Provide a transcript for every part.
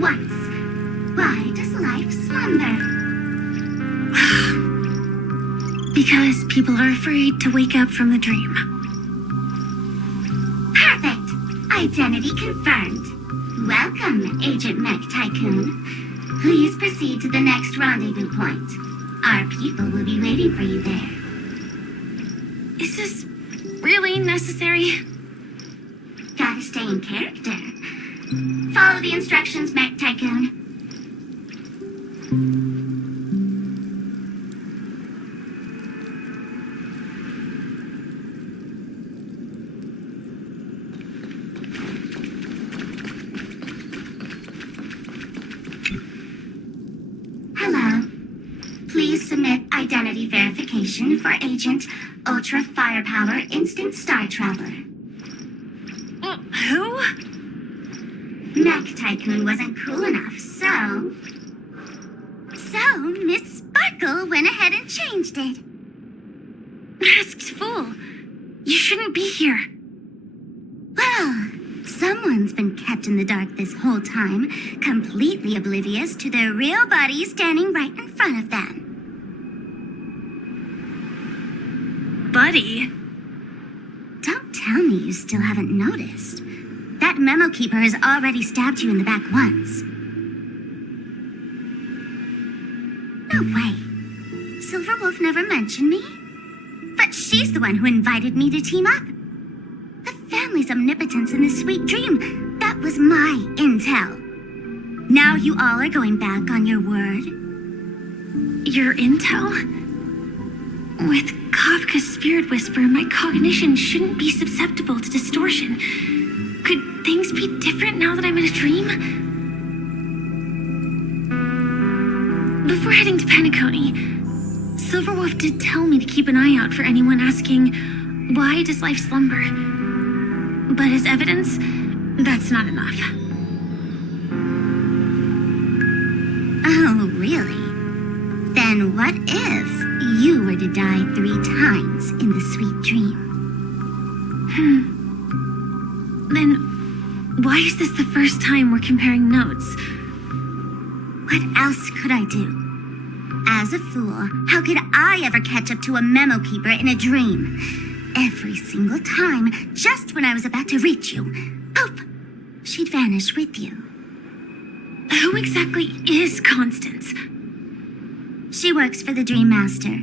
once. Why does life slumber? Because people are afraid to wake up from the dream. Perfect. Identity confirmed. Welcome, Agent Mech Tycoon. Please proceed to the next rendezvous point. Our people will be waiting for you there. Is this really necessary? Gotta stay in character. Follow the instructions, Mech Tycoon. Hello. Please submit identity verification for Agent Ultra Firepower Instant Star Traveler. Who? Mech Tycoon wasn't cool enough, so... So, Miss Sparkle went ahead and changed it. Masked fool. You shouldn't be here. Well, someone's been kept in the dark this whole time, completely oblivious to their real body standing right in front of them. Buddy. Don't tell me you still haven't noticed. That memo keeper has already stabbed you in the back once. No way. Silverwolf never mentioned me. But she's the one who invited me to team up. The family's omnipotence in this sweet dream, that was my intel. Now you all are going back on your word. Your intel? With Kafka's spirit whisper, my cognition shouldn't be susceptible to distortion. Could things be different now that I'm in a dream? Before heading to Penacony, Silverwolf did tell me to keep an eye out for anyone asking, why does life slumber? But as evidence, that's not enough. Oh, really? Then what if you were to die 3 times in the sweet dream? Then, why is this the first time we're comparing notes? What else could I do? As a fool, how could I ever catch up to a memo keeper in a dream? Every single time, just when I was about to reach you, poof, she'd vanish with you. Who exactly is Constance? She works for the Dream Master,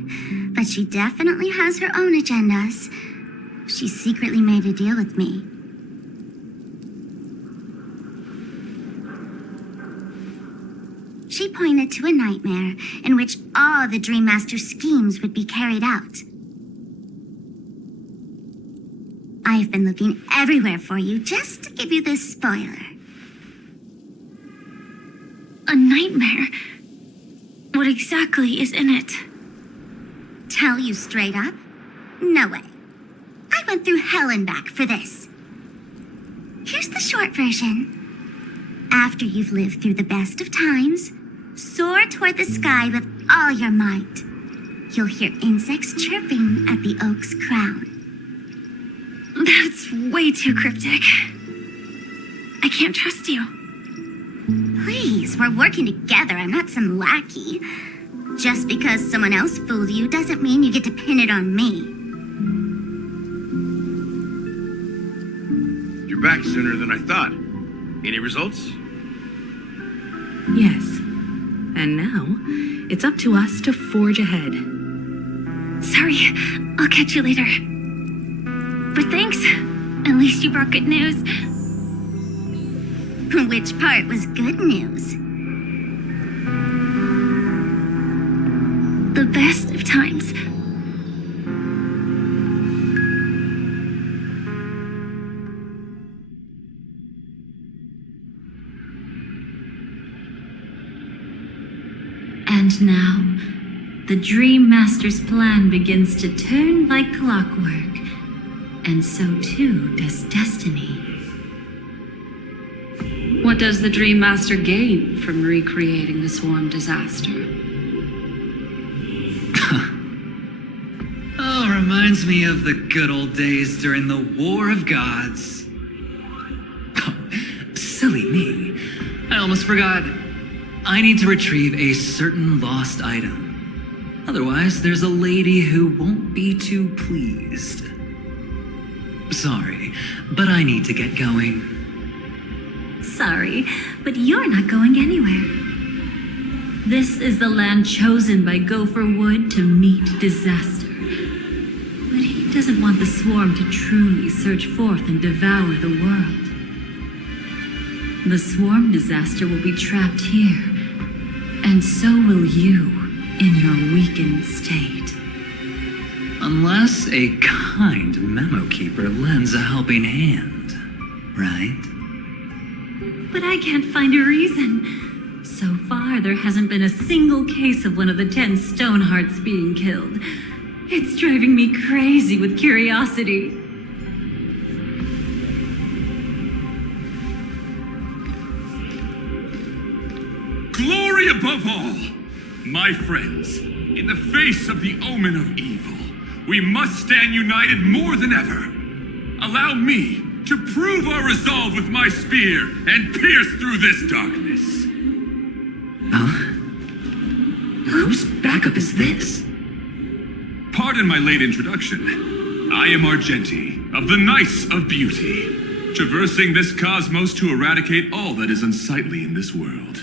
but she definitely has her own agendas. She secretly made a deal with me. She pointed to a nightmare in which all the Dream Master's schemes would be carried out. I've been looking everywhere for you just to give you this spoiler. A nightmare? What exactly is in it? Tell you straight up? No way. I went through hell and back for this. Here's the short version. After you've lived through the best of times, soar toward the sky with all your might. You'll hear insects chirping at the oak's crown. That's way too cryptic. I can't trust you. Please, we're working together. I'm not some lackey. Just because someone else fooled you doesn't mean you get to pin it on me. You're back sooner than I thought. Any results? Yes. And now, it's up to us to forge ahead. Sorry, I'll catch you later. But thanks. At least you brought good news. Which part was good news? The best of times. And now, the Dream Master's plan begins to turn like clockwork, and so too does destiny. What does the Dream Master gain from recreating the swarm disaster? Oh, reminds me of the good old days during the War of Gods. Silly me. I almost forgot. I need to retrieve a certain lost item. Otherwise, there's a lady who won't be too pleased. Sorry, but I need to get going. Sorry, but you're not going anywhere. This is the land chosen by Gopher Wood to meet disaster. But he doesn't want the swarm to truly surge forth and devour the world. The swarm disaster will be trapped here, and so will you in your weakened state. Unless a kind memo keeper lends a helping hand, right? But I can't find a reason. So far, there hasn't been a single case of one of the 10 Stonehearts being killed. It's driving me crazy with curiosity. Glory above all! My friends, in the face of the omen of evil, we must stand united more than ever. Allow me to prove our resolve with my spear and pierce through this darkness. Huh? Whose backup is this? Pardon my late introduction. I am Argenti, of the Knights of Beauty, traversing this cosmos to eradicate all that is unsightly in this world.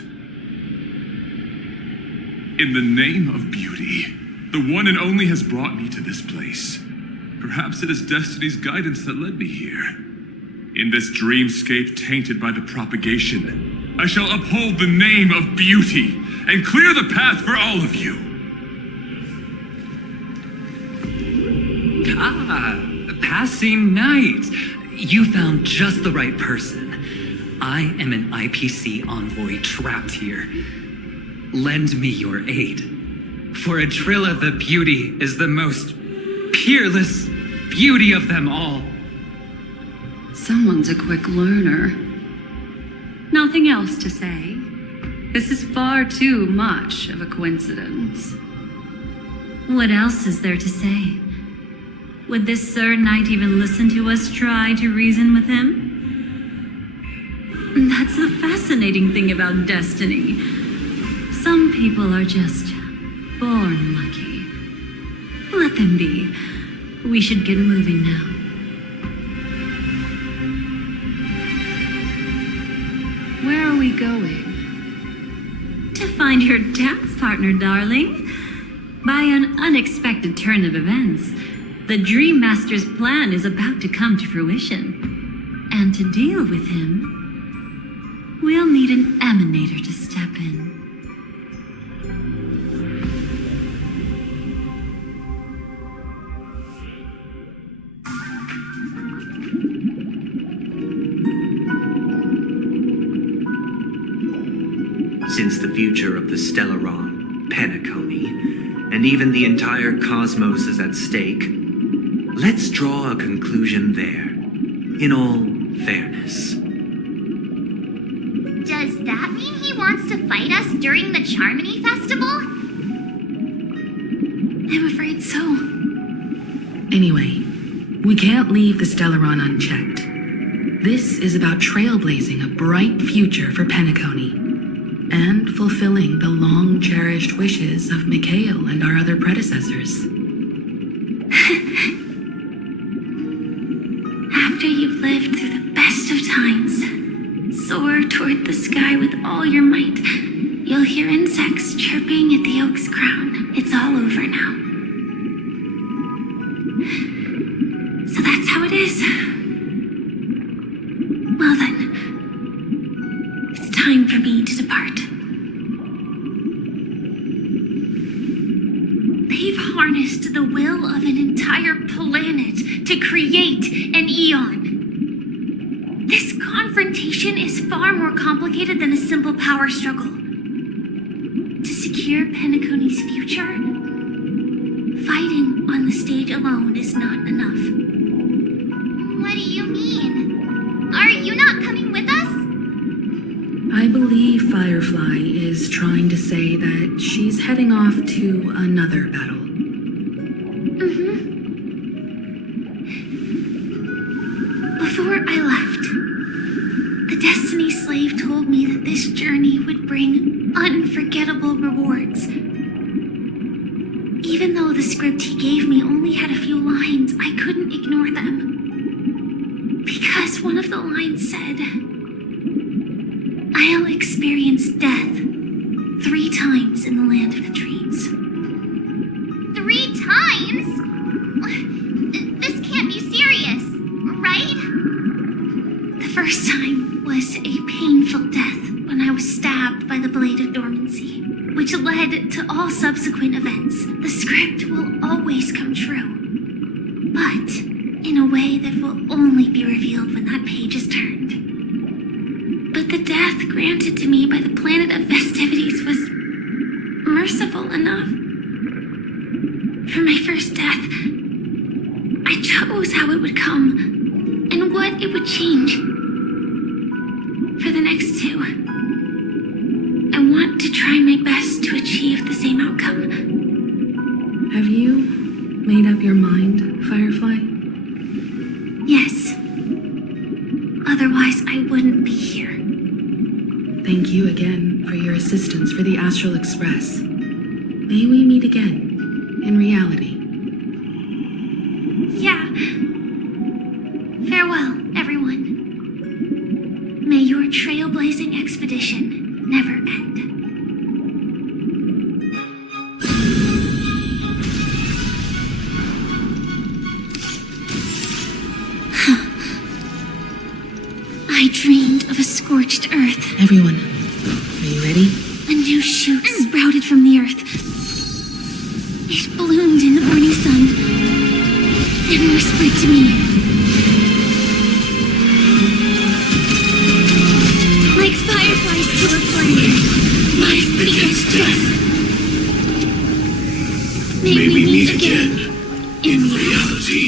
In the name of beauty, the one and only has brought me to this place. Perhaps it is destiny's guidance that led me here. In this dreamscape tainted by the propagation, I shall uphold the name of beauty and clear the path for all of you. Ah, passing knight. You found just the right person. I am an IPC envoy trapped here. Lend me your aid. For Adrilla the Beauty is the most peerless beauty of them all. Someone's a quick learner. Nothing else to say. This is far too much of a coincidence. What else is there to say? Would this Sir Knight even listen to us try to reason with him? That's the fascinating thing about destiny. Some people are just born lucky. Let them be. We should get moving now. Where are we going? To find your dance partner, darling. By an unexpected turn of events, the Dream Master's plan is about to come to fruition. And to deal with him, we'll need an emanator to step in. Since the future of the Stellaron, Penacony, and even the entire cosmos is at stake, let's draw a conclusion there, in all fairness. Does that mean he wants to fight us during the Charmony Festival? I'm afraid so. Anyway, we can't leave the Stellaron unchecked. This is about trailblazing a bright future for Penacony, and fulfilling the long-cherished wishes of Mikhail and our other predecessors. After you've lived through the best of times, soar toward the sky with all your might. You'll hear insects chirping at the oak's crown. It's all over now. So that's how it is. Well then, it's time for me to depart. They've harnessed the will of an entire planet to create an eon. This confrontation is far more complicated than a simple power struggle. To secure Penacony's future, fighting on the stage alone is not enough. What do you mean? Are you not coming with us? I believe Firefly is trying to say that she's heading off to another battle. Before I left, the Destiny Slayer slave told me that this journey would bring unforgettable rewards. Even though the script he gave me only had a few lines, I couldn't ignore them. Because one of the lines said, "I'll experience death 3 times in the land of the dreams." 3 times? This can't be serious, right? The first time was a painful death when I was stabbed by the Blade of Dormancy, which led to all subsequent events. The script will always come true, but in a way that will only be revealed when that page is turned. But the death granted to me by the planet of festivities was merciful enough. For my first death, I chose how it would come and what it would change. For the next 2, I want to try my best to achieve the same outcome. Have you made up your mind, Firefly? Yes. Otherwise, I wouldn't be here. Thank you again for your assistance for the Astral Express. May we meet again, in reality. Yeah. Farewell, everyone. May your trailblazing expedition never end. I dreamed of a scorched earth. Everyone, are you ready? A new shoot sprouted from the earth. It bloomed in the morning sun and whispered to me. Like fireflies to a flame, life begins death. May we meet again in reality.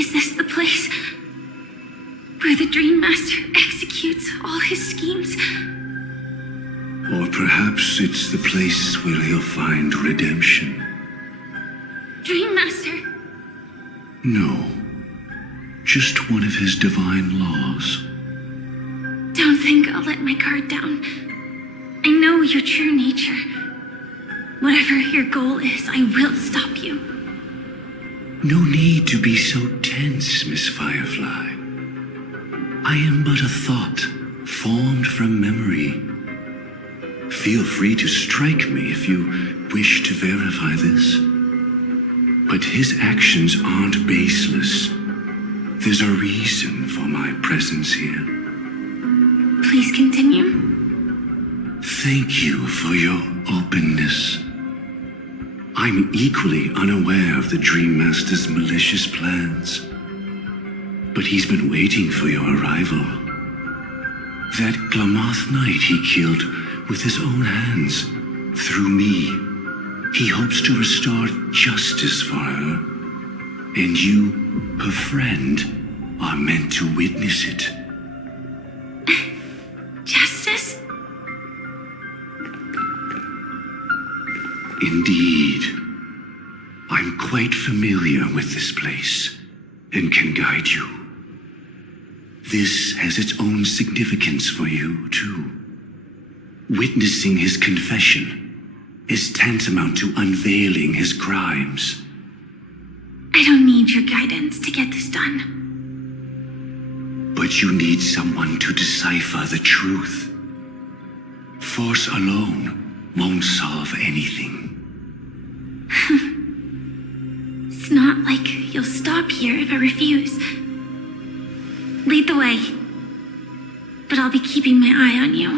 Is this the place where the Dream Master executes all his schemes? Or perhaps it's the place where he'll find redemption. Dream Master? No, just one of his divine laws. Don't think I'll let my guard down. I know your true nature. Whatever your goal is, I will stop you. No need to be so tense, Miss Firefly. I am but a thought formed from memory. Feel free to strike me if you wish to verify this. But his actions aren't baseless. There's a reason for my presence here. Please continue. Thank you for your openness. I'm equally unaware of the Dream Master's malicious plans. But he's been waiting for your arrival. That Glamoth Knight he killed with his own hands, through me. He hopes to restore justice for her. And you, her friend, are meant to witness it. Justice? Indeed. I'm quite familiar with this place and can guide you. This has its own significance for you, too. Witnessing his confession is tantamount to unveiling his crimes. I don't need your guidance to get this done. But you need someone to decipher the truth. Force alone won't solve anything. It's not like you'll stop here if I refuse. Lead the way. But I'll be keeping my eye on you.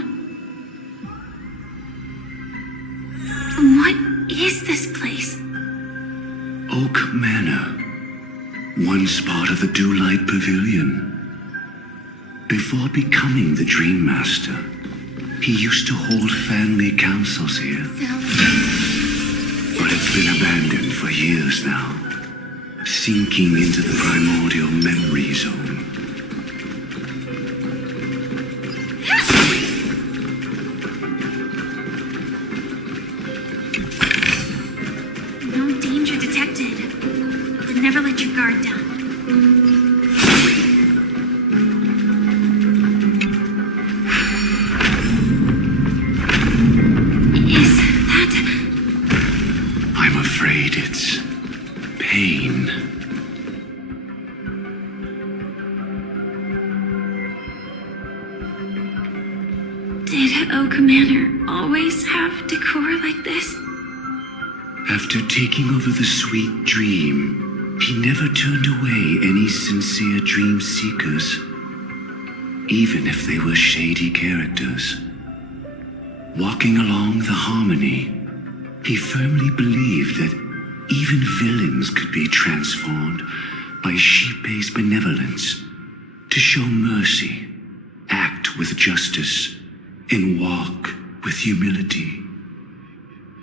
What is this place? Oak Manor. Once part of the Dewlight Pavilion. Before becoming the Dream Master, he used to hold family councils here. But it's been abandoned for years now, sinking into the primordial memory zone. No danger detected. Then never let your guard down. Is that... I'm afraid it's pain. Did Oak Manor always have decor like this? After taking over the sweet dream, he never turned away any sincere dream seekers, even if they were shady characters. Walking along the harmony, he firmly believed that even villains could be transformed by sheep-based benevolence to show mercy, act with justice, and walk with humility.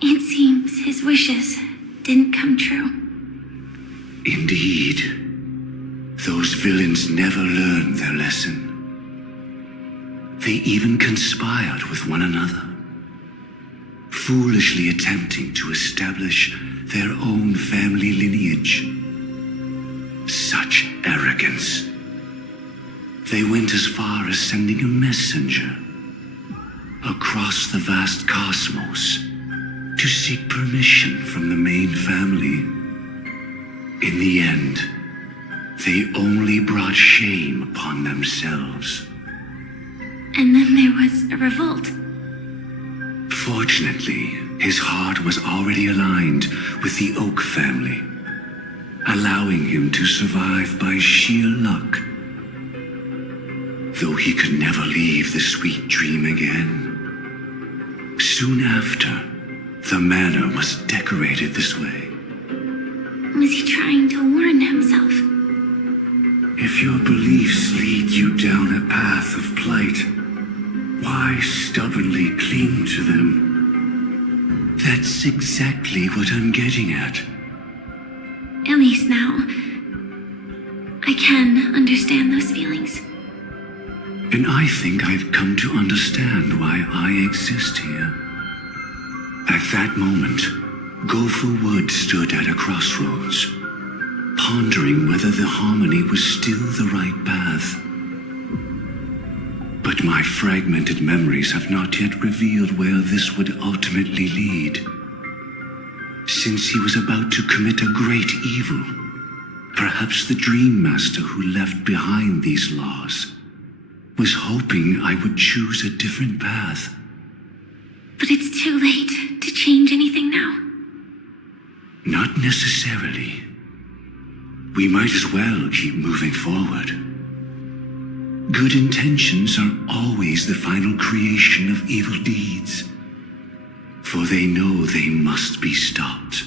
It seems his wishes didn't come true. Indeed, those villains never learned their lesson. They even conspired with one another, foolishly attempting to establish their own family lineage. Such arrogance. They went as far as sending a messenger across the vast cosmos to seek permission from the main family. In the end, they only brought shame upon themselves. And then there was a revolt. Fortunately, his heart was already aligned with the Oak family, allowing him to survive by sheer luck. Though he could never leave the sweet dream again. Soon after, the manor was decorated this way. Was he trying to warn himself? If your beliefs lead you down a path of plight, why stubbornly cling to them? That's exactly what I'm getting at. At least now, I can understand those feelings. And I think I've come to understand why I exist here. At that moment, Gopher Wood stood at a crossroads, pondering whether the harmony was still the right path. But my fragmented memories have not yet revealed where this would ultimately lead. Since he was about to commit a great evil, perhaps the Dream Master who left behind these laws was hoping I would choose a different path. But it's too late to change anything now. Not necessarily. We might as well keep moving forward. Good intentions are always the final creation of evil deeds, for they know they must be stopped.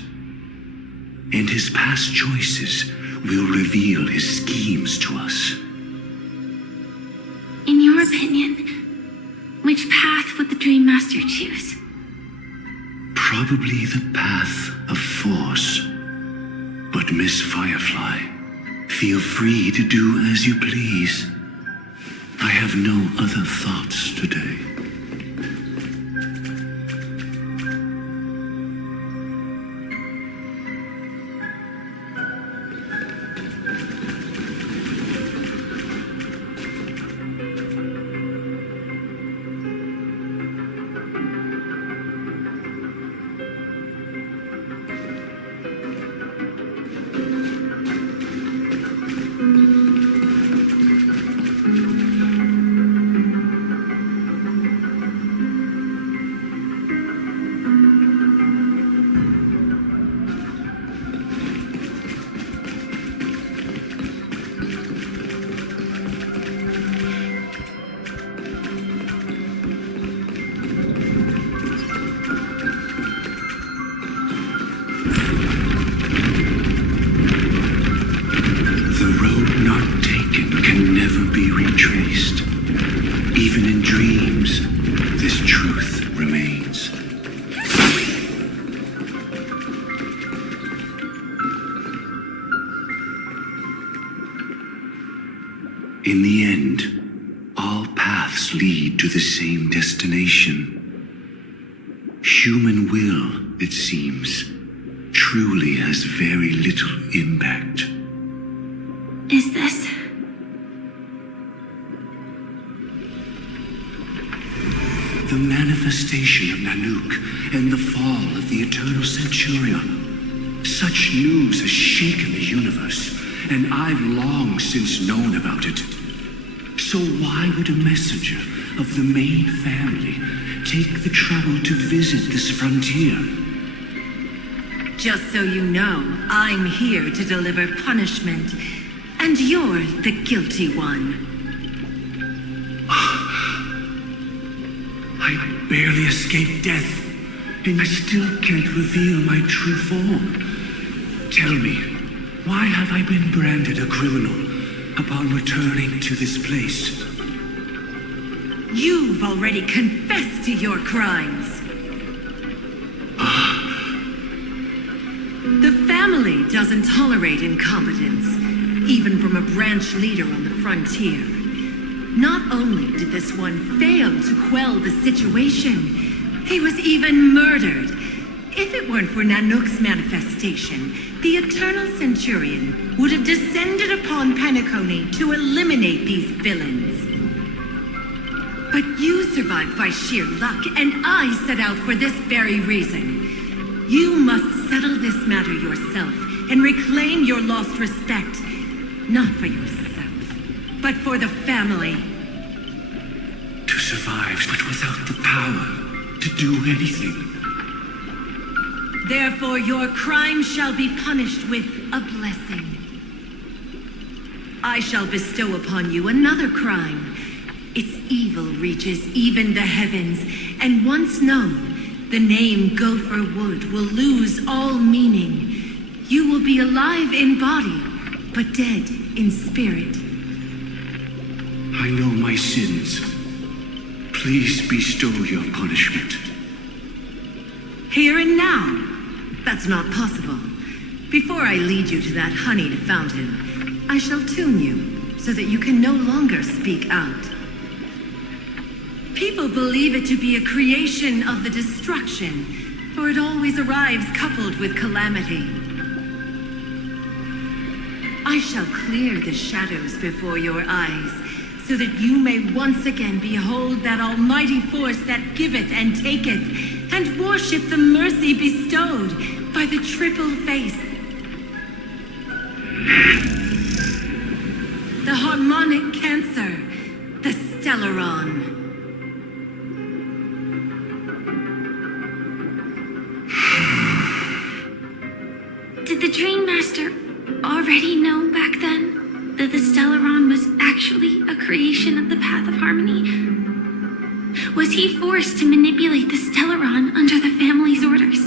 And his past choices will reveal his schemes to us. In your opinion, which path would the Dream Master choose? Probably the path of force. But Miss Firefly, feel free to do as you please. I have no other thoughts today. the same destination. Human will, it seems, truly has very little impact. Is this... The manifestation of Nanook and the fall of the Eternal Centurion. Such news has shaken the universe, and I've long since known about it. So why would a messenger of the main family take the trouble to visit this frontier? Just so you know, I'm here to deliver punishment, and you're the guilty one. I barely escaped death, and I still can't reveal my true form. Tell me, why have I been branded a criminal upon returning to this place? You've already confessed to your crimes. The family doesn't tolerate incompetence, even from a branch leader on the frontier. Not only did this one fail to quell the situation, he was even murdered. If it weren't for Nanook's manifestation, the Eternal Centurion would have descended upon Penacony to eliminate these villains. But you survived by sheer luck, and I set out for this very reason. You must settle this matter yourself and reclaim your lost respect. Not for yourself, but for the family. To survive, but without the power to do anything. Therefore, your crime shall be punished with a blessing. I shall bestow upon you another crime. Its evil reaches even the heavens, and once known, the name Gopher Wood will lose all meaning. You will be alive in body, but dead in spirit. I know my sins. Please bestow your punishment. Here and now? That's not possible. Before I lead you to that honeyed fountain, I shall tune you so that you can no longer speak out. People believe it to be a creation of the destruction, for it always arrives coupled with calamity. I shall clear the shadows before your eyes, so that you may once again behold that almighty force that giveth and taketh, and worship the mercy bestowed by the triple face. The harmonic cancer, the Stellaron. Did the Dream Master already know back then that the Stellaron was actually a creation of the Path of Harmony? Was he forced to manipulate the Stellaron under the family's orders?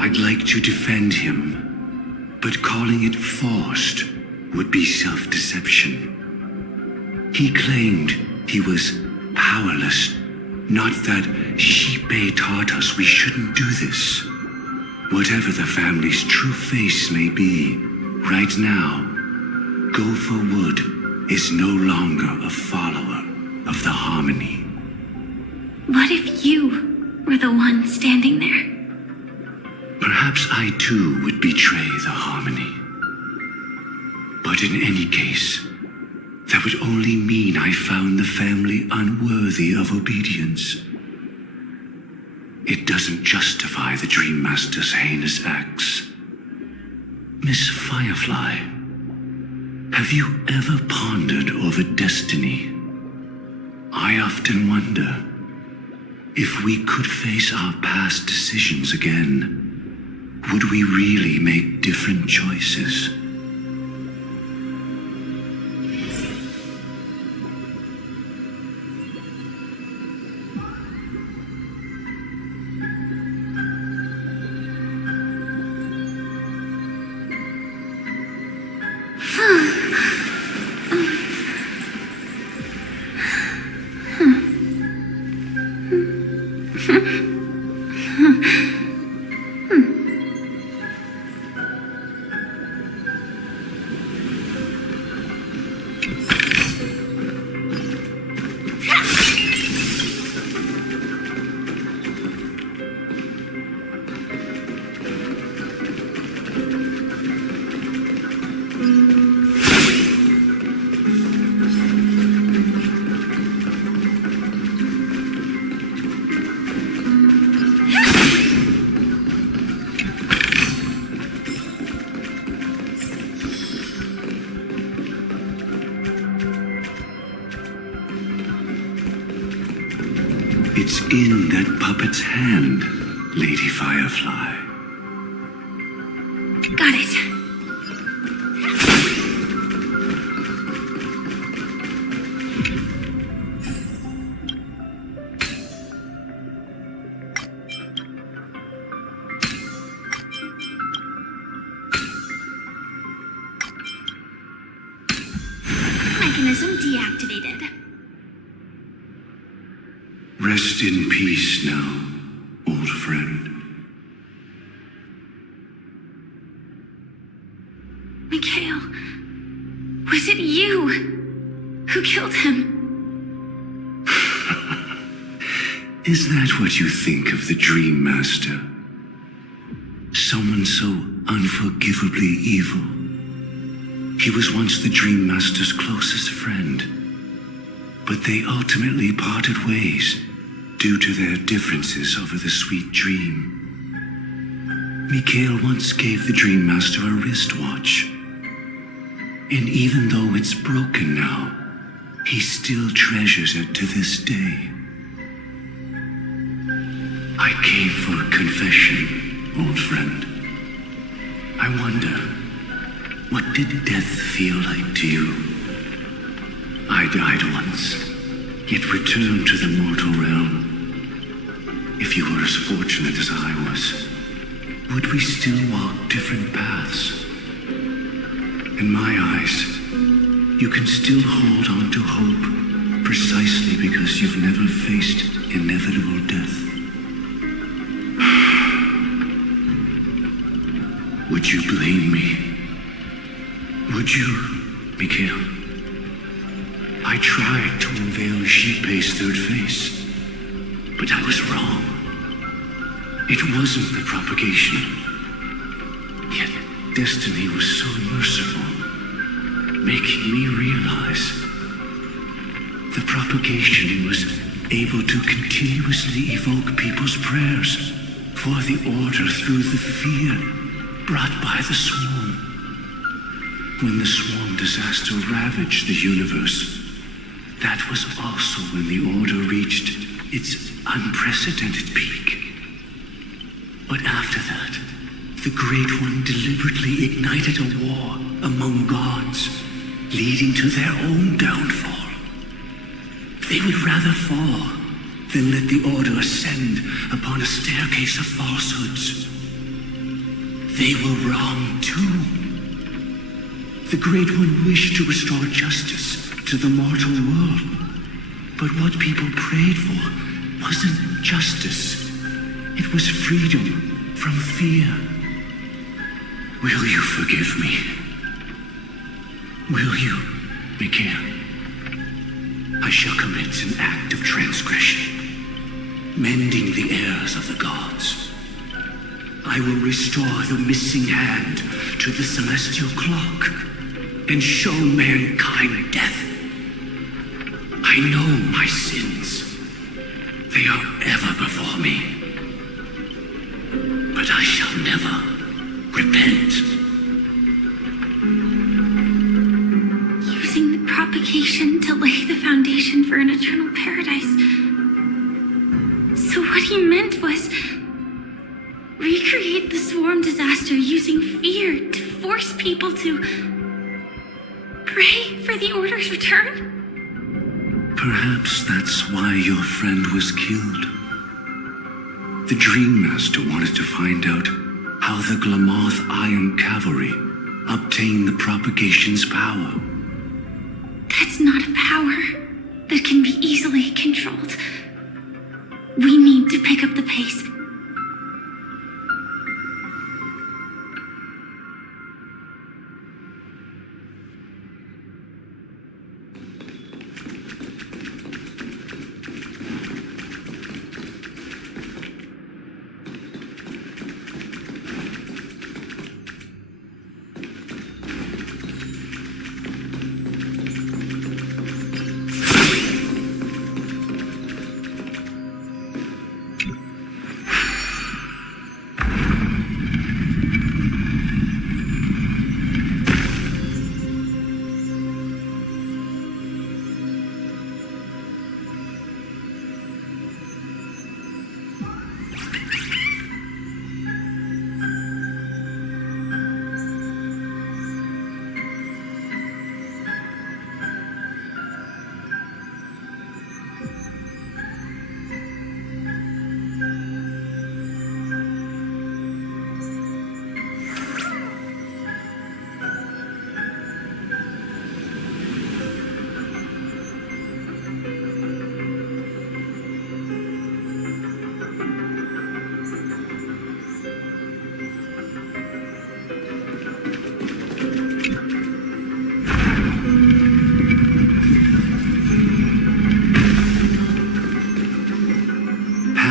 I'd like to defend him, but calling it forced would be self-deception. He claimed he was powerless, not that Xipe taught us we shouldn't do this. Whatever the family's true face may be, right now, Gopher Wood is no longer a follower of the Harmony. What if you were the one standing there? Perhaps I too would betray the Harmony. But in any case, that would only mean I found the family unworthy of obedience. It doesn't justify the Dream Master's heinous acts. Miss Firefly, have you ever pondered over destiny? I often wonder, if we could face our past decisions again, would we really make different choices? It's in that puppet's hand, Lady Firefly. Got it. Mechanism deactivated. Rest in peace now, old friend. Mikhail, was it you who killed him? Is that what you think of the Dream Master? Someone so unforgivably evil. He was once the Dream Master's closest friend, but they ultimately parted ways due to their differences over the sweet dream. Mikhail once gave the Dream Master a wristwatch, and even though it's broken now, he still treasures it to this day. I came for a confession, old friend. I wonder, what did death feel like to you? I died once, yet returned to the mortal realm. If you were as fortunate as I was, would we still walk different paths? In my eyes, you can still hold on to hope precisely because you've never faced inevitable death. Would you blame me? Would you, Mikhail? I tried to unveil Xipe's third face, but I was wrong. It wasn't the propagation. Yet destiny was so merciful, making me realize the propagation was able to continuously evoke people's prayers for the order through the fear brought by the swarm. When the swarm disaster ravaged the universe, that was also when the order reached its unprecedented peak. But after that, the Great One deliberately ignited a war among gods, leading to their own downfall. They would rather fall than let the order ascend upon a staircase of falsehoods. They were wrong too. The Great One wished to restore justice to the mortal world. But what people prayed for wasn't justice. It was freedom from fear. Will you forgive me? Will you, Mikhail? I shall commit an act of transgression, mending the errors of the gods. I will restore the missing hand to the celestial clock and show mankind death. I know my sins. They are ever before me. But I shall never repent. Using the propagation to lay the foundation for an eternal paradise. So what he meant was recreate the swarm disaster using fear to force people to pray for the Order's return? Perhaps that's why your friend was killed. The Dream Master wanted to find out how the Glamoth Iron Cavalry obtained the propagation's power. That's not a power that can be easily controlled. We need to pick up the pace.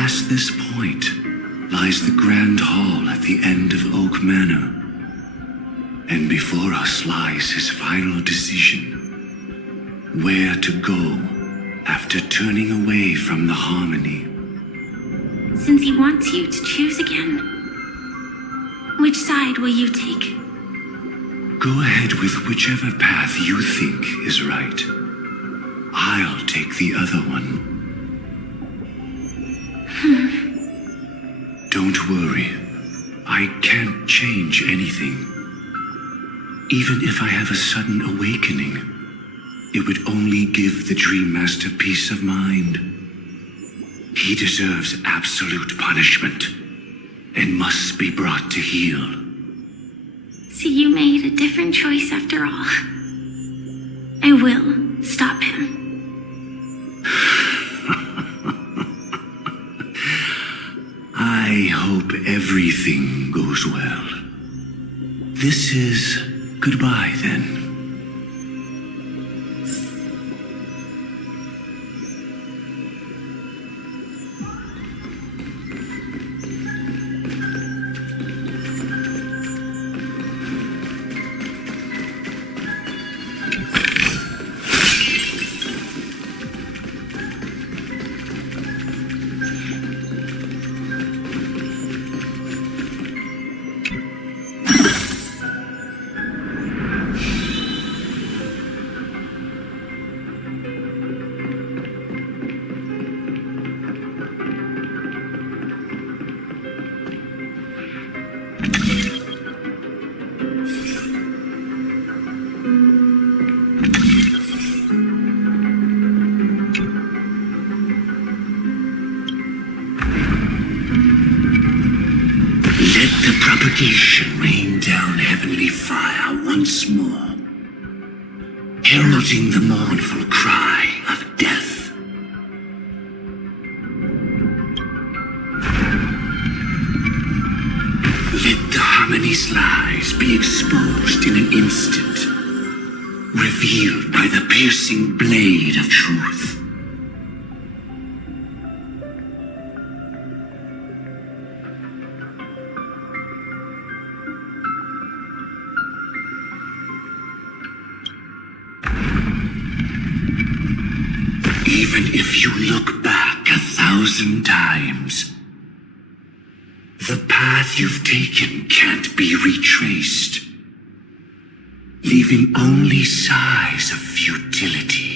Past this point lies the Grand Hall at the end of Oak Manor. And before us lies his final decision. Where to go after turning away from the harmony. Since he wants you to choose again, which side will you take? Go ahead with whichever path you think is right. I'll take the other one. Don't worry. I can't change anything. Even if I have a sudden awakening, it would only give the Dream Master peace of mind. He deserves absolute punishment and must be brought to heel. So you made a different choice after all. I will stop him. I hope everything goes well. This is goodbye then. Propagation rain down heavenly fire once more, heralding the mournful cry of death. Let the harmony's lies be exposed in an instant, revealed by the piercing blade of truth. Even if you look back 1,000 times, the path you've taken can't be retraced, leaving only sighs of futility.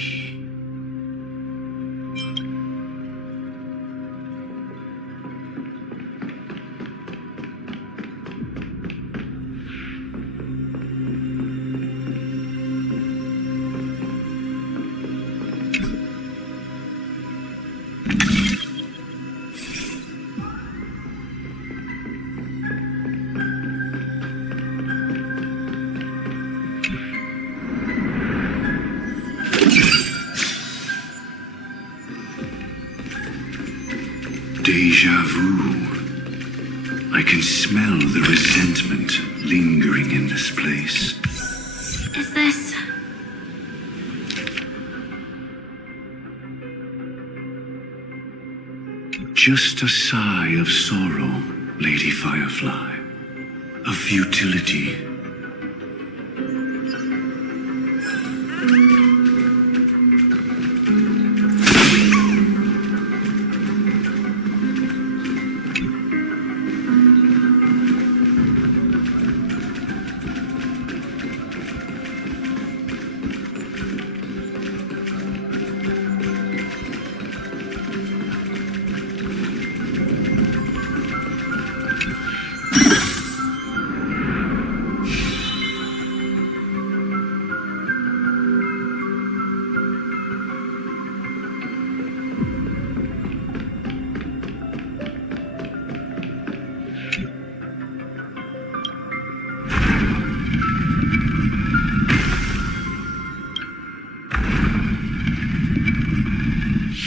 Deja vu. I can smell the resentment lingering in this place. Is this... Just a sigh of sorrow, Lady Firefly. Of futility.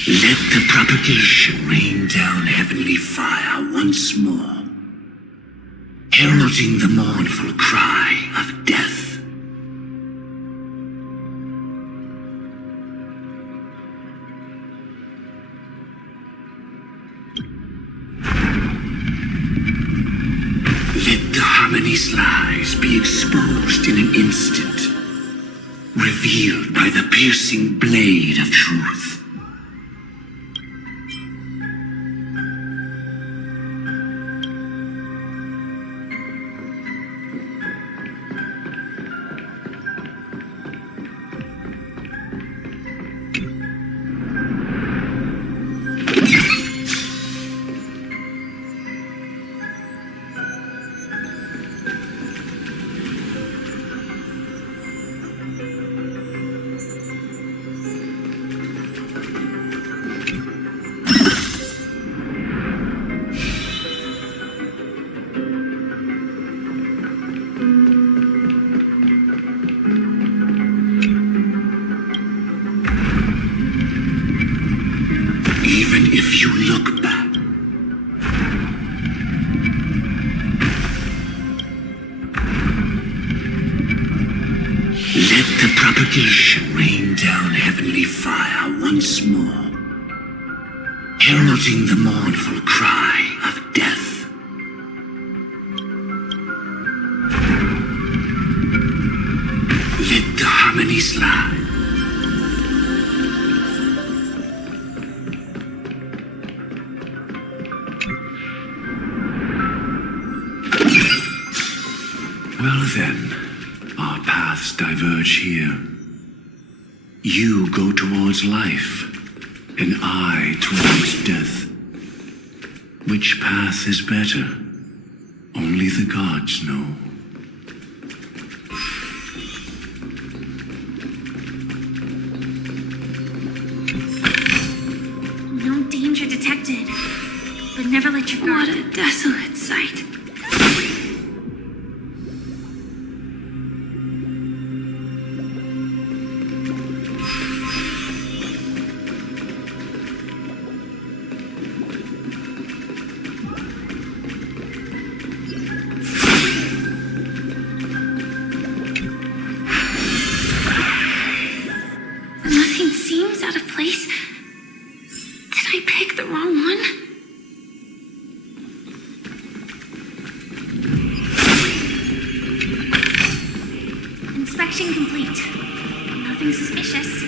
Let the propagation rain down heavenly fire once more, heralding the mournful cry of death. Let the harmony's lies be exposed in an instant, revealed by the piercing blade of truth. Even if you look back, let the propagation rain down heavenly fire once more, heralding the mournful cry of death. Let the harmonies lie. Well then, our paths diverge here. You go towards life, and I towards death. Which path is better? Only the gods know. No danger detected, but never let your guard. What a desolate sight. Nothing seems out of place. Did I pick the wrong one? Inspection complete. Nothing suspicious.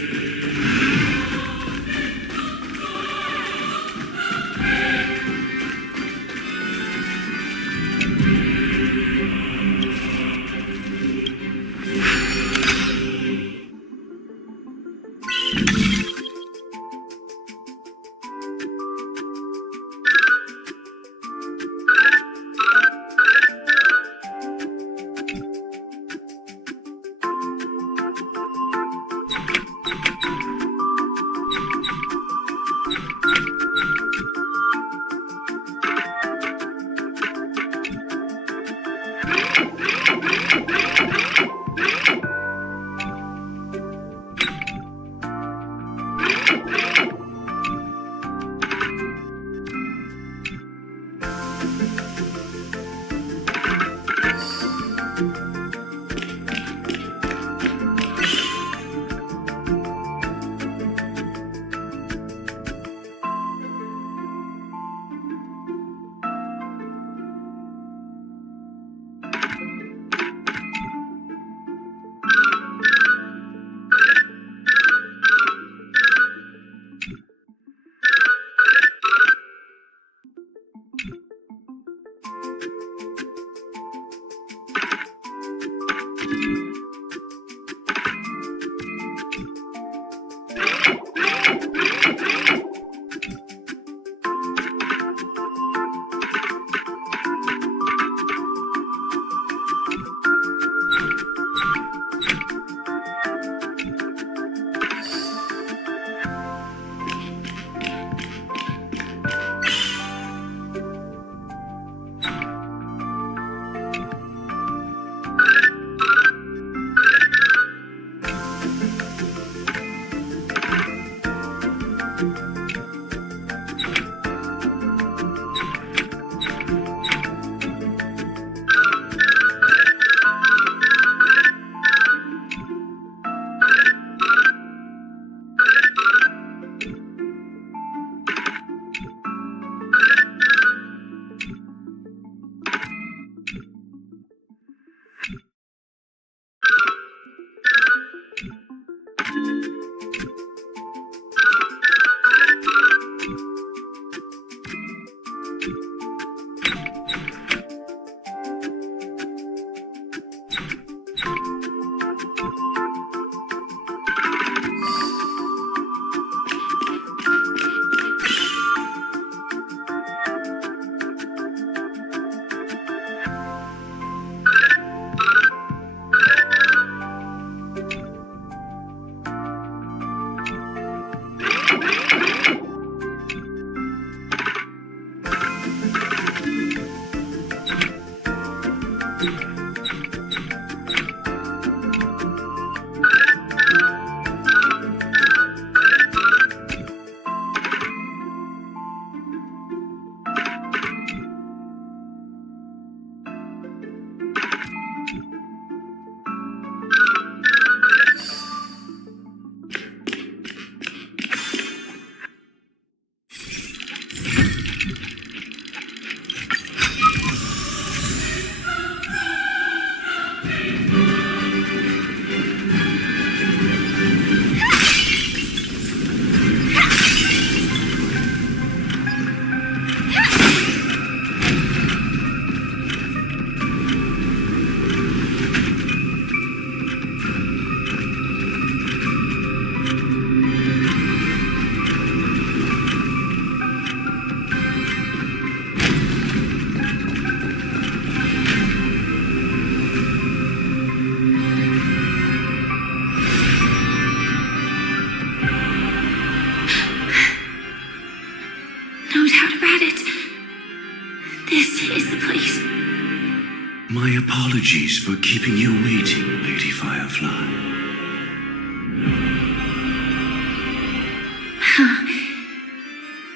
My apologies for keeping you waiting, Lady Firefly.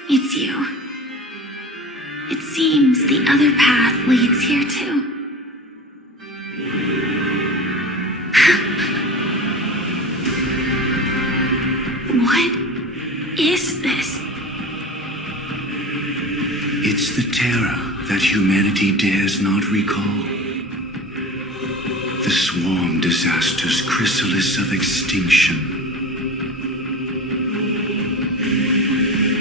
It's you. It seems the other path leads here too. What is this? It's the terror that humanity dares not recall. The swarm disaster's chrysalis of extinction.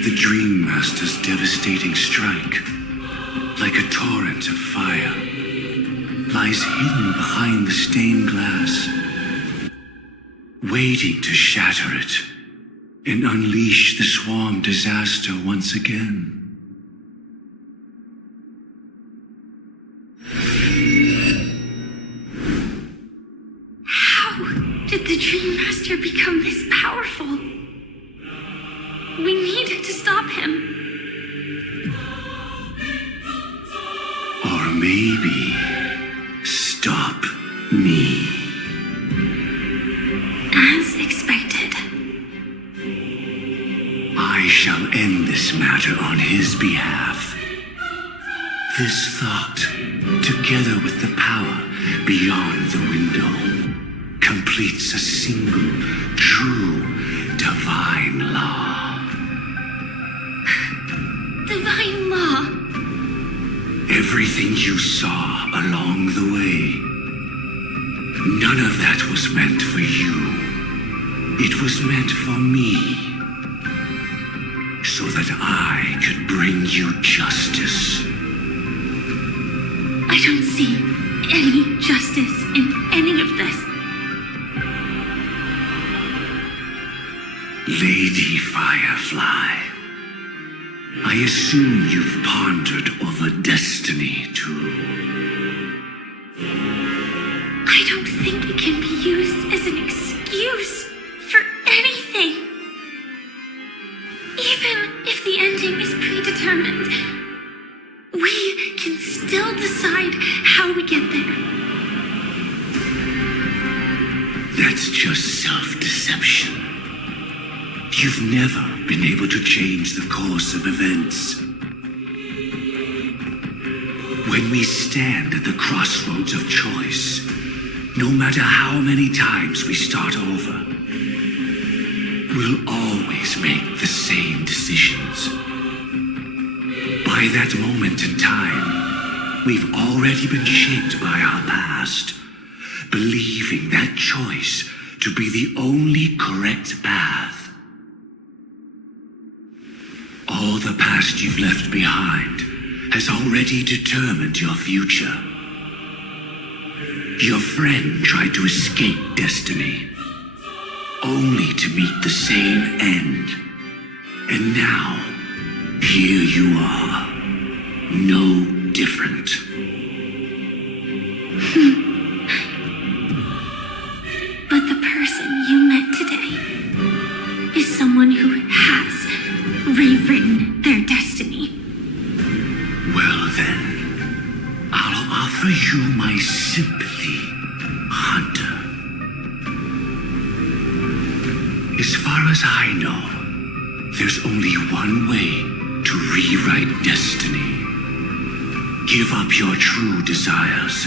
The Dream Master's devastating strike, like a torrent of fire, lies hidden behind the stained glass, waiting to shatter it and unleash the swarm disaster once again. How did the Dream Master become this powerful? We need to stop him. Or maybe stop me. As expected. I shall end this matter on his behalf. This thought, together with the power beyond the window, completes a single, true, divine law. Divine law. Everything you saw along the way, none of that was meant for you. It was meant for me, so that I could bring you justice. I don't see any justice in any of this. Lady Firefly, I assume you've pondered over destiny too. I don't think it can be used as an excuse for anything. Even if the ending is predetermined, we can still decide how we get there. That's just self-deception. You've never been able to change the course of events. When we stand at the crossroads of choice, no matter how many times we start over, we'll always make the same decisions. By that moment in time, we've already been shaped by our past, believing that choice to be the only correct path. All the past you've left behind has already determined your future. Your friend tried to escape destiny, only to meet the same end. And now, here you are, no different. But the person you met today is someone who has rewritten their destiny. Well then, I'll offer you my sympathy, Hunter. As far as I know, there's only one way to rewrite destiny. Give up your true desires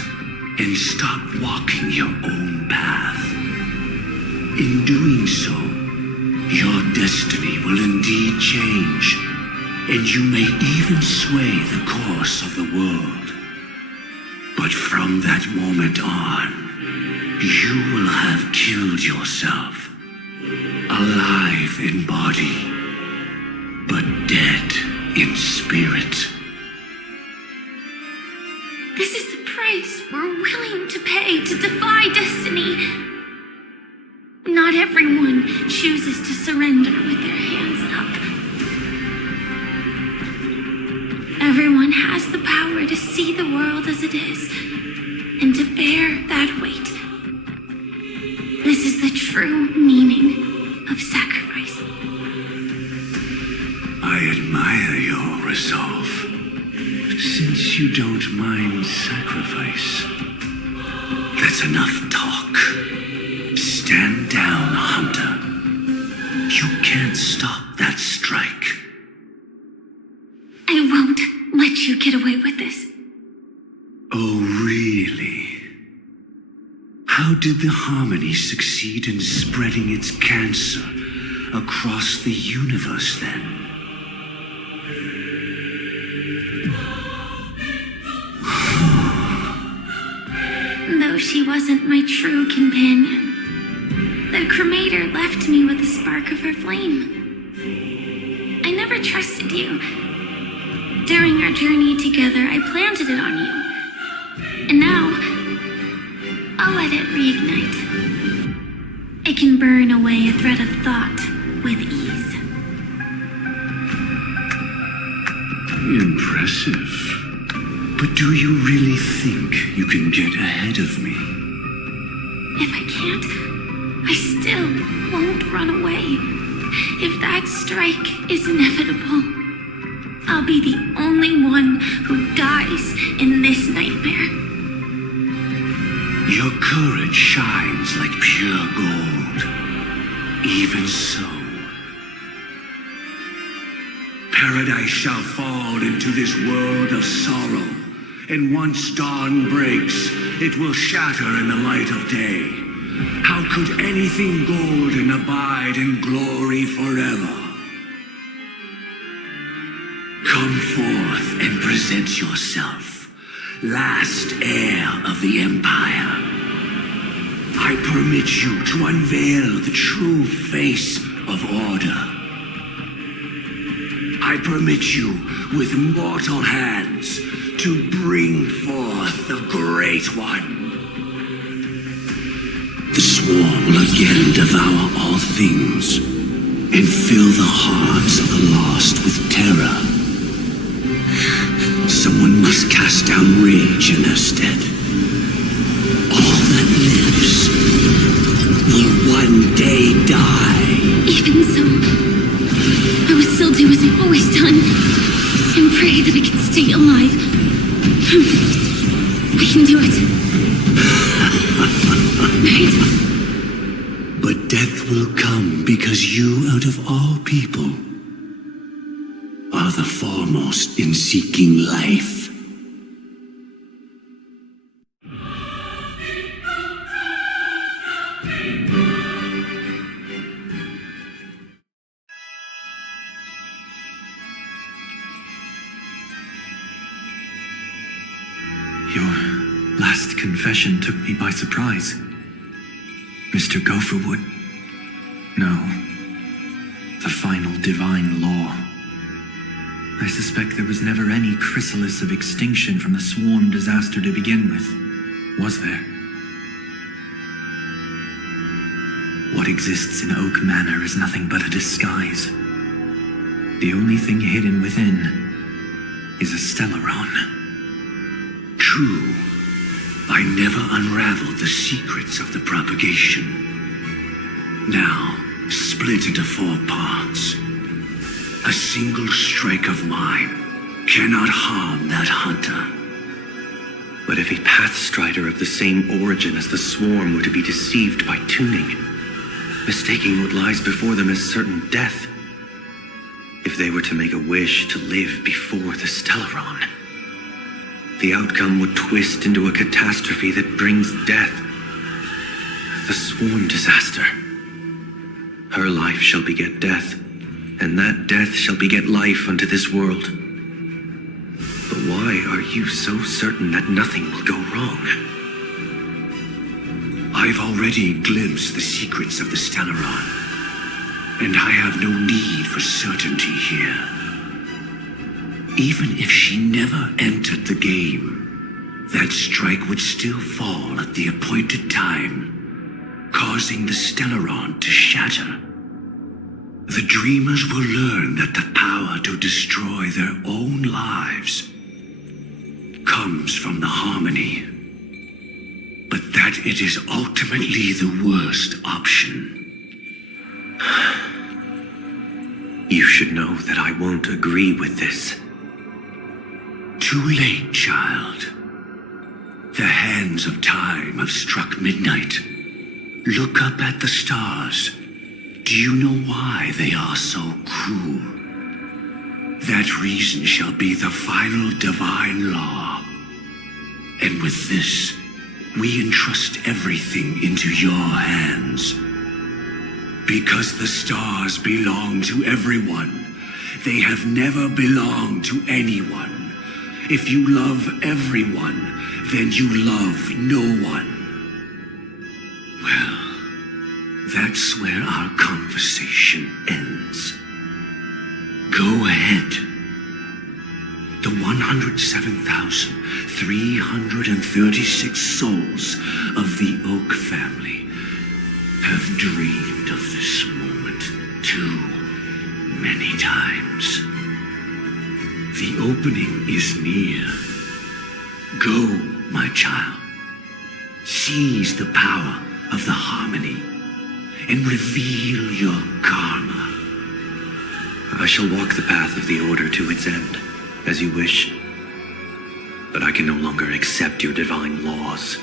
and stop walking your own path. In doing so, your destiny will indeed change, and you may even sway the course of the world. But from that moment on, you will have killed yourself, alive in body, but dead in spirit. This is the price we're willing to pay to defy destiny. Not everyone chooses to surrender with their hands up. Everyone has the power to see the world as it is, and to bear that weight. This is the true meaning of sacrifice. I admire your resolve. Since you don't mind sacrifice, that's enough talk. Stand down, Hunter. You can't stop that strike. I won't let you get away with this. Oh, really? How did the Harmony succeed in spreading its cancer across the universe then? Though she wasn't my true companion, the cremator left me with a spark of her flame. I never trusted you. During our journey together, I planted it on you. And now, I'll let it reignite. It can burn away a thread of thought with ease. Impressive. But do you really think you can get ahead of me? If I can't, I still won't run away. If that strike is inevitable, I'll be the only one who dies in this nightmare. Your courage shines like pure gold. Even so, paradise shall fall into this world of sorrow, and once dawn breaks, it will shatter in the light of day. How could anything golden abide in glory forever? Come forth and present yourself, last heir of the Empire. I permit you to unveil the true face of order. I permit you, with mortal hands, to bring forth the Great One. The swarm will again devour all things, and fill the hearts of the lost with terror. Someone must cast down rage in their stead. All that lives will one day die. Even so, I will still do as I've always done, and pray that I can stay alive. I can do it. Right? But death will come because you, out of all people, are the foremost in seeking life. Your last confession took me by surprise. Mr. Gopherwood. No. The final divine law. I I suspect there was never any chrysalis of extinction from the swarm disaster to begin with, was there? What exists in Oak Manor is nothing but a disguise. The only thing hidden within is a Stellaron. True. I never unraveled the secrets of the propagation. Now, split into 4 parts. A single strike of mine cannot harm that hunter. But if a Pathstrider of the same origin as the swarm were to be deceived by tuning, mistaking what lies before them as certain death, if they were to make a wish to live before the Stellaron, the outcome would twist into a catastrophe that brings death. The swarm disaster. Her life shall beget death, and that death shall beget life unto this world. But why are you so certain that nothing will go wrong? I've already glimpsed the secrets of the Stellaron, and I have no need for certainty here. Even if she never entered the game, that strike would still fall at the appointed time, causing the Stellaron to shatter. The dreamers will learn that the power to destroy their own lives comes from the harmony, but that it is ultimately the worst option. You should know that I won't agree with this. Too late, child. The hands of time have struck midnight. Look up at the stars. Do you know why they are so cruel? That reason shall be the final divine law. And with this, we entrust everything into your hands. Because the stars belong to everyone, they have never belonged to anyone. If you love everyone, then you love no one. Well, that's where our conversation ends. Go ahead. The 107,336 souls of the Oak family have dreamed of this moment too many times. The opening is near. Go, my child. Seize the power of the harmony and reveal your karma. I shall walk the path of the Order to its end, as you wish. But I can no longer accept your divine laws.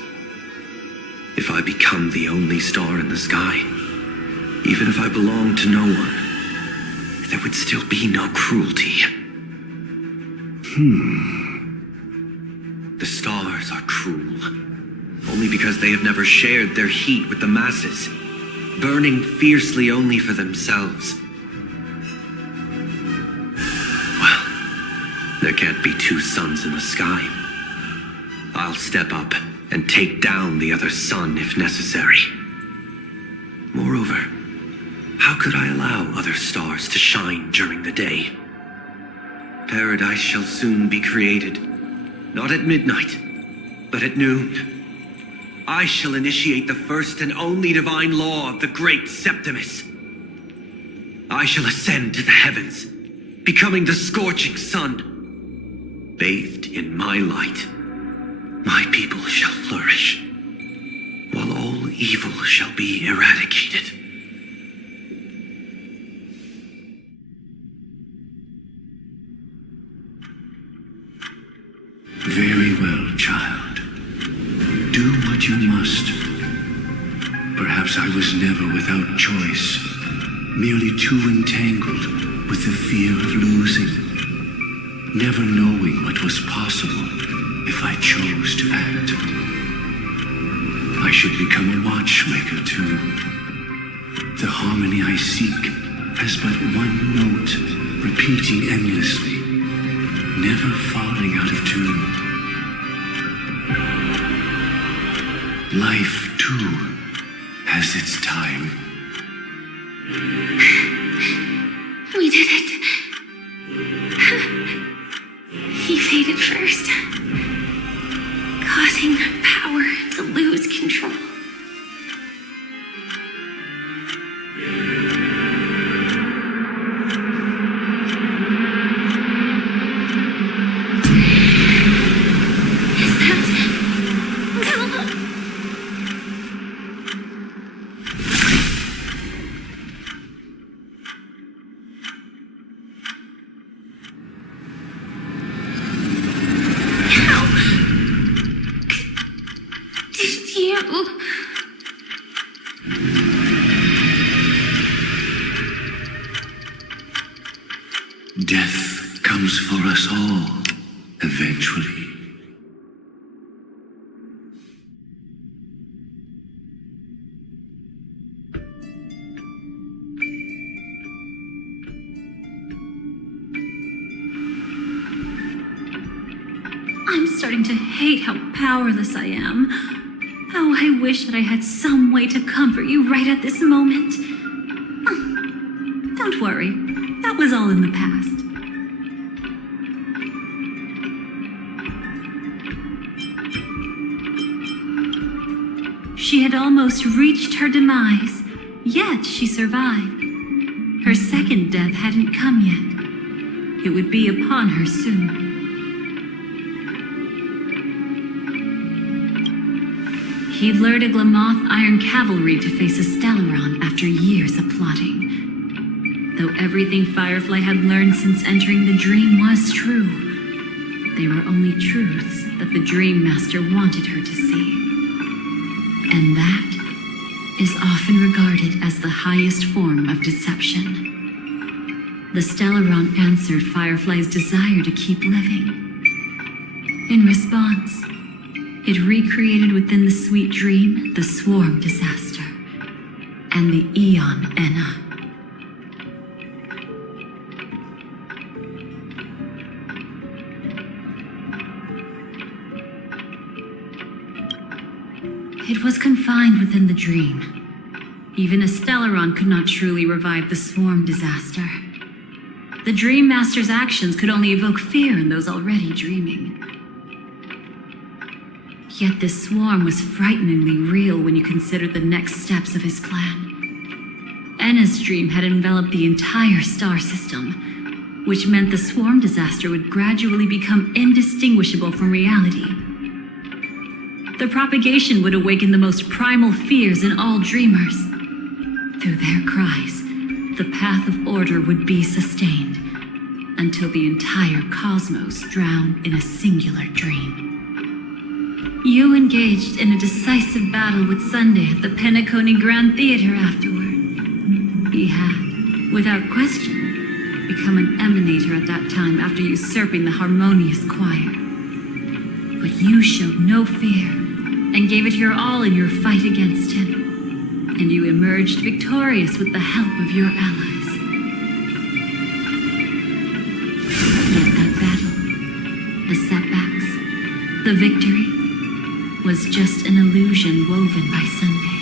If I become the only star in the sky, even if I belong to no one, there would still be no cruelty. The stars are cruel, only because they have never shared their heat with the masses, burning fiercely only for themselves. Well, there can't be 2 suns in the sky. I'll step up and take down the other sun if necessary. Moreover, how could I allow other stars to shine during the day? Paradise shall soon be created, not at midnight, but at noon. I shall initiate the first and only divine law of the great Septimus. I shall ascend to the heavens, becoming the scorching sun. Bathed in my light, my people shall flourish, while all evil shall be eradicated. Very well, child. Do what you must. Perhaps I was never without choice, merely too entangled with the fear of losing, never knowing what was possible if I chose to act. I should become a watchmaker too. The harmony I seek has but one note, repeating endlessly, never falling out of tune. Life, too, has its time. We did it. eventually. I'm starting to hate how powerless I am. How I wish that I had some way to comfort you right at this moment. Oh, don't worry, that was all in the past. She had almost reached her demise, yet she survived. Her second death hadn't come yet. It would be upon her soon. He'd lured a Glamoth Iron Cavalry to face a Stellaron after years of plotting. Though everything Firefly had learned since entering the dream was true, they were only truths that the Dream Master wanted her to see. And that is often regarded as the highest form of deception. The Stellaron answered Firefly's desire to keep living. In response, it recreated within the sweet dream the swarm disaster and the Eon Enna. It was confined within the dream. Even a Stellaron could not truly revive the swarm disaster. The Dream Master's actions could only evoke fear in those already dreaming. Yet this swarm was frighteningly real when you consider the next steps of his plan. Enna's dream had enveloped the entire star system, which meant the swarm disaster would gradually become indistinguishable from reality. The propagation would awaken the most primal fears in all dreamers. Through their cries, the path of order would be sustained, until the entire cosmos drowned in a singular dream. You engaged in a decisive battle with Sunday at the Penacony Grand Theater afterward. He had, without question, become an emanator at that time after usurping the harmonious choir. But you showed no fear, and gave it your all in your fight against him. And you emerged victorious with the help of your allies. Yet that battle, the setbacks, the victory, was just an illusion woven by Sunday.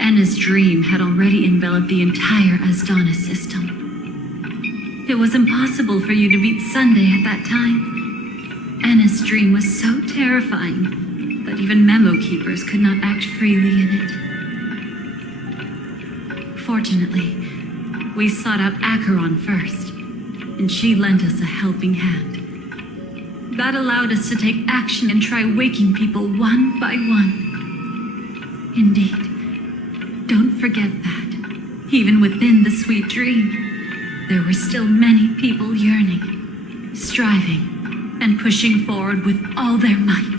Enna's dream had already enveloped the entire Asdana system. It was impossible for you to beat Sunday at that time. Enna's dream was so terrifying that even memo keepers could not act freely in it. Fortunately, we sought out Acheron first, and she lent us a helping hand. That allowed us to take action and try waking people one by one. Indeed, don't forget that, even within the sweet dream, there were still many people yearning, striving, and pushing forward with all their might.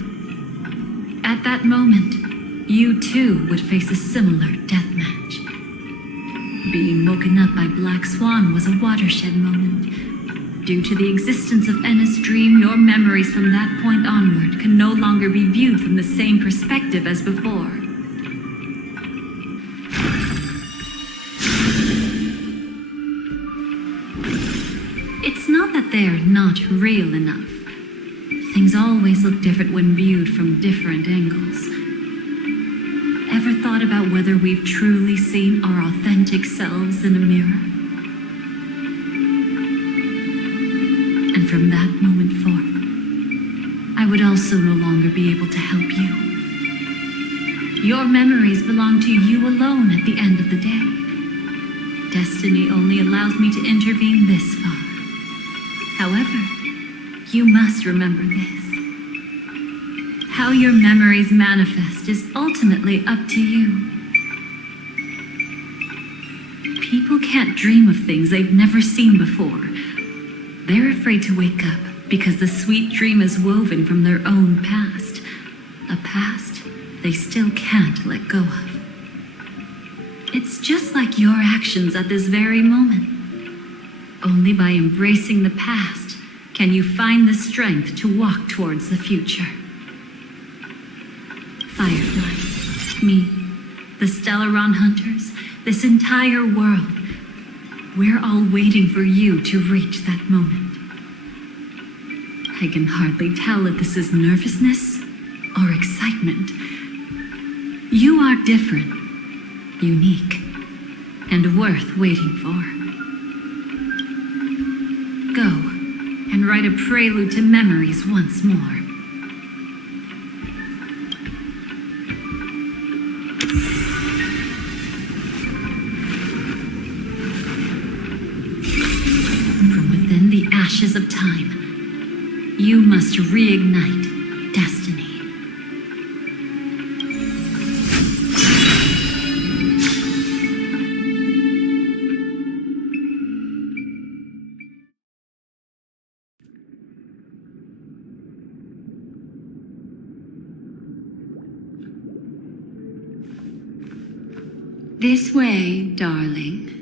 At that moment, you too would face a similar deathmatch. Being woken up by Black Swan was a watershed moment. Due to the existence of Enna's dream, your memories from that point onward can no longer be viewed from the same perspective as before. It's not that they're not real enough. Things always look different when viewed from different angles. Ever thought about whether we've truly seen our authentic selves in a mirror? And from that moment forth, I would also no longer be able to help you. Your memories belong to you alone at the end of the day. Destiny only allows me to intervene this far. However, you must remember this. How your memories manifest is ultimately up to you. People can't dream of things they've never seen before. They're afraid to wake up because the sweet dream is woven from their own past. A past they still can't let go of. It's just like your actions at this very moment. Only by embracing the past can you find the strength to walk towards the future? Firefly, me, the Stellaron Hunters, this entire world, we're all waiting for you to reach that moment. I can hardly tell if this is nervousness or excitement. You are different, unique, and worth waiting for. Go and write a prelude to memories once more. From within the ashes of time, you must reignite destiny. This way, darling.